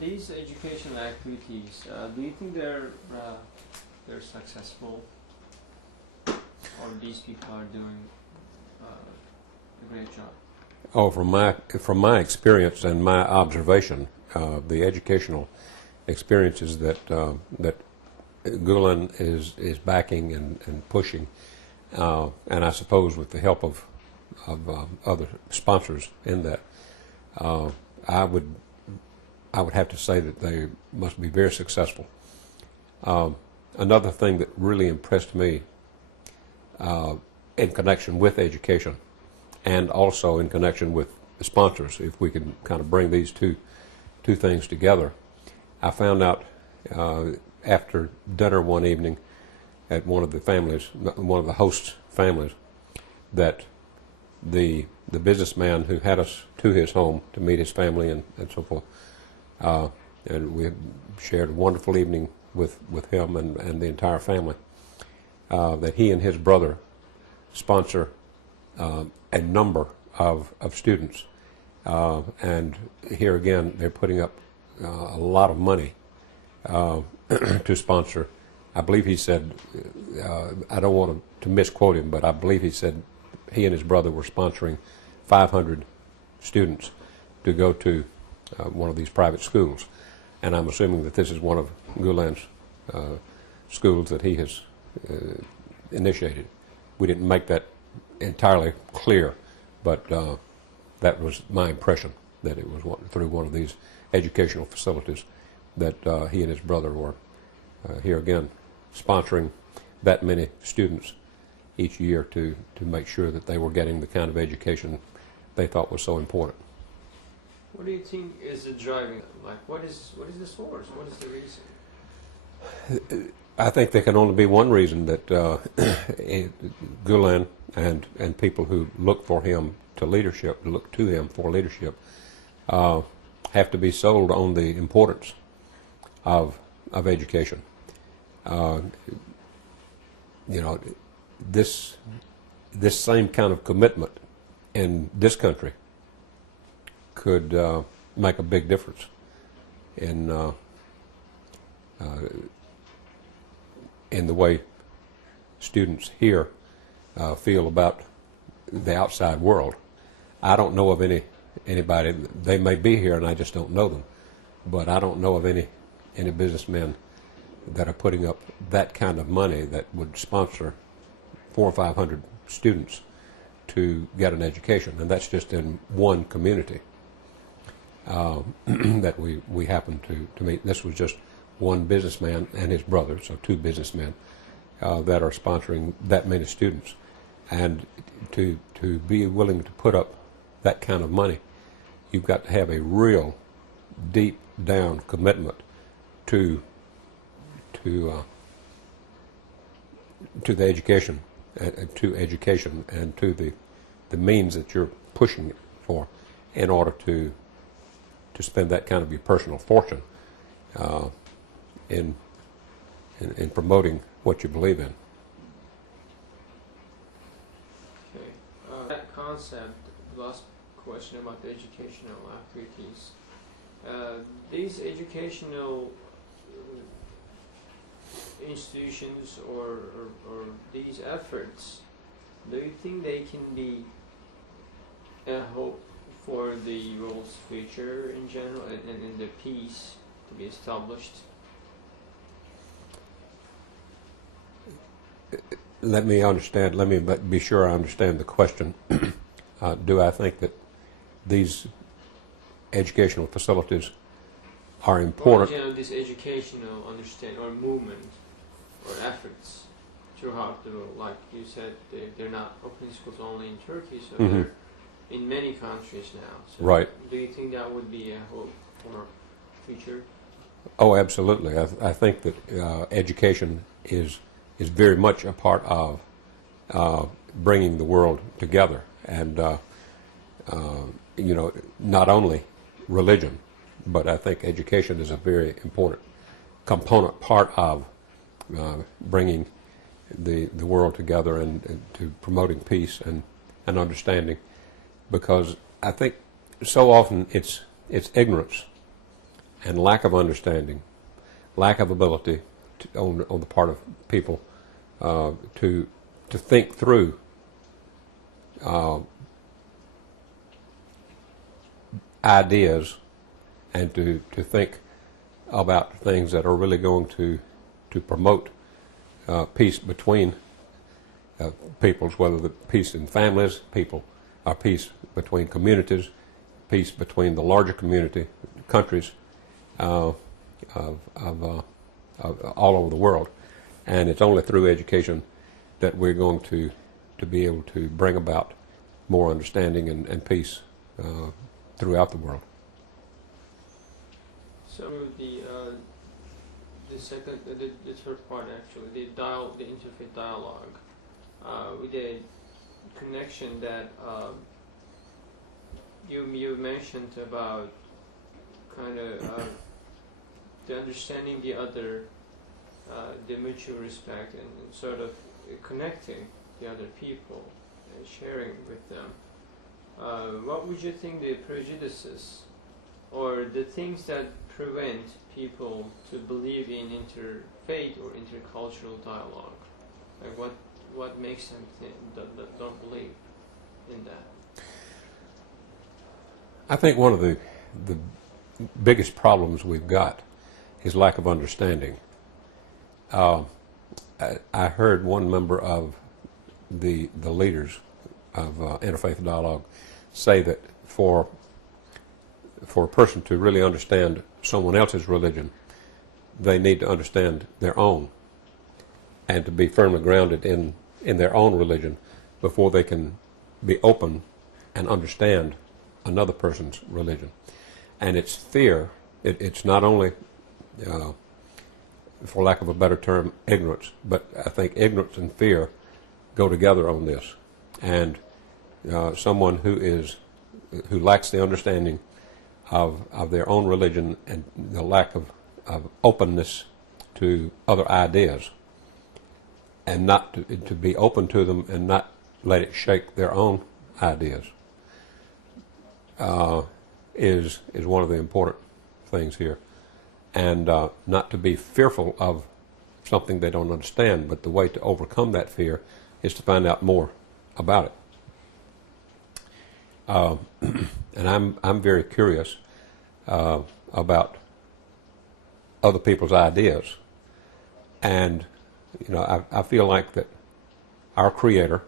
these educational activities, do you think they're successful, or these people are doing a great job? Oh, from my experience and my observation, the educational experiences that that Gulen is backing and pushing, and I suppose with the help of other sponsors in that, I would have to say that they must be very successful. Another thing that really impressed me in connection with education and also in connection with the sponsors, if we can kind of bring these two things together, I found out after dinner one evening at one of the hosts' families, that the businessman who had us to his home to meet his family and so forth, and we shared a wonderful evening with him and the entire family, that he and his brother sponsor a number of students, and here again they're putting up a lot of money to sponsor. I believe he said, I don't want to misquote him, but I believe he said he and his brother were sponsoring 500 students to go to one of these private schools, and I'm assuming that this is one of Gulen's schools that he has initiated. We didn't make that entirely clear, but that was my impression, that it was through one of these educational facilities that he and his brother were here again sponsoring that many students each year to make sure that they were getting the kind of education they thought was so important. What do you think is the driving? Like, what is the source? What is the reason? I think there can only be one reason, that Gulen and people who look for him to leadership, look to him for leadership, have to be sold on the importance of education. You know, this same kind of commitment in this country could make a big difference in the way students here feel about the outside world. I don't know of anybody. They may be here and I just don't know them, but I don't know of any businessmen that are putting up that kind of money that would sponsor 400 or 500 students to get an education, and that's just in one community that we happen to meet. This was just one businessman and his brother, so two businessmen that are sponsoring that many students, and to be willing to put up that kind of money, you've got to have a real deep down commitment to the education, and to the means that you're pushing it for, in order to spend that kind of your personal fortune in promoting what you believe in. Okay. That concept, last question about the educational activities. These educational institutions or these efforts, do you think they can be a hope for the world's future in general, and in the peace to be established? Let me be sure I understand the question. Do I think that these educational facilities are important? Well, this educational understanding or movement or efforts throughout the world, like you said, they're not opening schools only in Turkey, so they're in many countries now. So right. Do you think that would be a hope for future? Oh, absolutely. I think that education is very much a part of bringing the world together, and you know, not only religion, but I think education is a very important component part of bringing the world together and to promoting peace and understanding, because I think so often it's ignorance and lack of understanding, lack of ability on the part of people to think through ideas and to think about things that are really going to promote peace between peoples, whether the peace in families, peace between communities, peace between the larger community, countries of all over the world. And it's only through education that we're going to be able to bring about more understanding and peace throughout the world. So the third part actually, the interfaith dialogue, with the connection that you mentioned about kind of the understanding the other, the mutual respect, and sort of connecting the other people and sharing with them. What would you think the prejudices or the things that prevent people to believe in interfaith or intercultural dialogue? Like what makes them don't believe in that? I think one of the biggest problems we've got is lack of understanding. I heard one member of the leaders of interfaith dialogue say that for a person to really understand someone else's religion, they need to understand their own and to be firmly grounded in their own religion before they can be open and understand another person's religion. And it's fear. It's not only, for lack of a better term, ignorance, but I think ignorance and fear go together on this. And someone who lacks the understanding of their own religion and the lack of openness to other ideas, and not to be open to them and not let it shake their own ideas, is one of the important things here. And not to be fearful of something they don't understand, but the way to overcome that fear is to find out more about it. And I'm very curious about other people's ideas, and I feel like that our Creator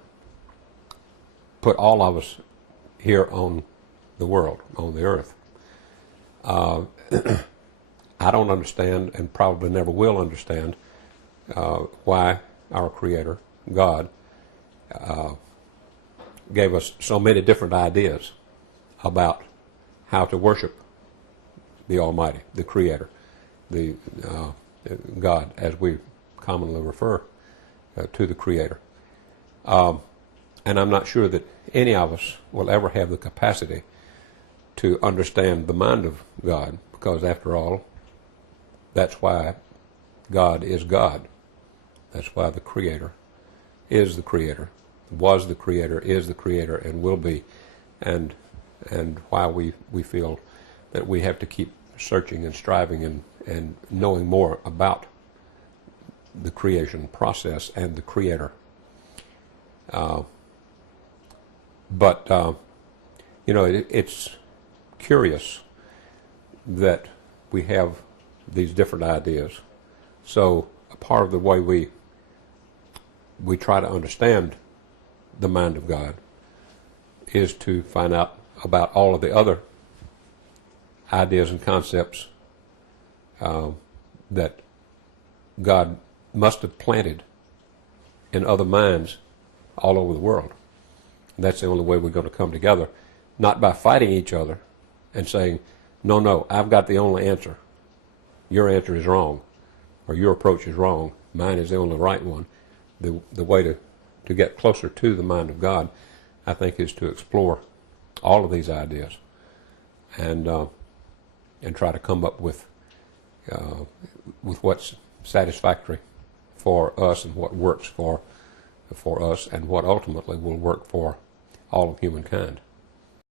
put all of us here on the world, on the earth. I don't understand, and probably never will understand, why our Creator, God, gave us so many different ideas about how to worship the Almighty, the Creator, the God, as we commonly refer to the Creator. And I'm not sure that any of us will ever have the capacity to understand the mind of God, because after all, that's why God is God. That's why the Creator is the Creator, was the Creator, is the Creator, and will be, and why we feel that we have to keep searching and striving and knowing more about the creation process and the Creator. But it's curious that we have these different ideas. So a part of the way we try to understand the mind of God is to find out about all of the other ideas and concepts that God must have planted in other minds all over the world. And that's the only way we're going to come together, not by fighting each other and saying, no, I've got the only answer. Your answer is wrong, or your approach is wrong. Mine is the only right one. The way to get closer to the mind of God, I think, is to explore all of these ideas and try to come up with what's satisfactory for us and what works for us and what ultimately will work for all of humankind.